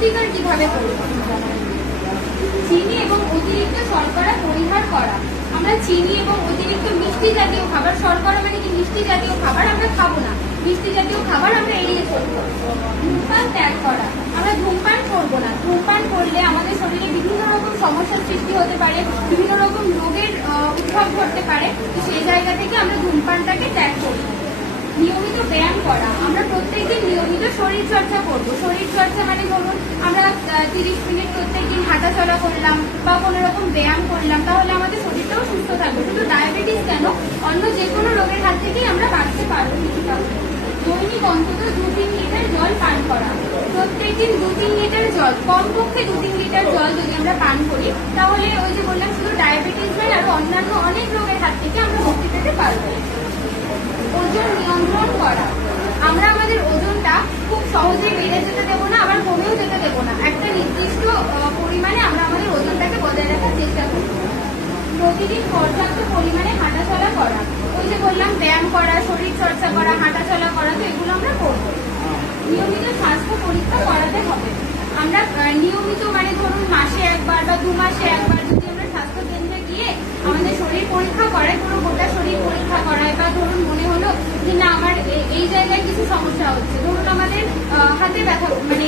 প্রতিকার কীভাবে চিনি এবং অতিরিক্ত শর্করা পরিহার করা। আমরা চিনি এবং অতিরিক্ত মিষ্টি জাতীয় খাবার, শর্করা মানে কি? মিষ্টি জাতীয় খাবার আমরা খাব না। মিষ্টি জাতীয় খাবার আমরা এড়িয়ে চলবো। ধূমপান ত্যাগ করা। আমরা ধূমপান করব না। ধূমপান করলে আমাদের শরীরে বিভিন্ন রকম সমস্যার সৃষ্টি হতে পারে, বিভিন্ন রকম রোগের উদ্ভব ঘটতে পারে। তো সেই জায়গা থেকে আমরা ধূমপানটাকে ত্যাগ করব। নিয়মিত ব্যায়াম করা। আমরা প্রত্যেকদিন শরীর চর্চা করব। শরীর চর্চা মানে ধরুন, আমরা তিরিশ মিনিট প্রত্যেক প্রত্যেকদিন হাঁটাচলা করলাম বা কোনো রকম ব্যায়াম করলাম, তাহলে আমাদের শরীরটাও সুস্থ থাকবে। শুধু ডায়াবেটিস কেন, অন্য যে কোনো রোগের হাত থেকেই আমরা বাঁচতে পারব দৈনিক অন্তত দু তিন লিটার জল পান করা। প্রত্যেকদিন দু তিন লিটার জল, কমপক্ষে দু তিন লিটার জল যদি আমরা পান করি, তাহলে ওই যে বললাম শুধু ডায়াবেটিস নয়, আর অন্যান্য অনেক রোগের হাত থেকে আমরা মুক্তি পেতে পারব ওজন নিয়ন্ত্রণ করা আমরা আমাদের ওজনটা খুব সহজেই বেড়ে যেতে দেবো না, আবার কমেও যেতে দেবো না। একটা নির্দিষ্ট পরিমাণে আমরা আমাদের ওজনটাকে বজায় রাখার চেষ্টা করব। প্রতিদিন পর্যাপ্ত পরিমাণে হাঁটাচলা করা। ওই যে বললাম, ব্যায়াম করা, শরীর চর্চা করা, হাঁটাচলা করা, তো এগুলো আমরা করব। নিয়মিত স্বাস্থ্য পরীক্ষা করাতে হবে। আমরা নিয়মিত মানে ধরুন মাসে একবার বা দু মাসে একবার যদি আমরা স্বাস্থ্য কেন্দ্রে গিয়ে আমাদের শরীর পরীক্ষা করাই পুরো গোটা শরীর পরীক্ষা করায় বা ধরুন মনে হলো যে না, আমার এই জায়গায় কিছু সমস্যা হচ্ছে, ধরুন আমাদের আহ, হাতে ব্যথা মানে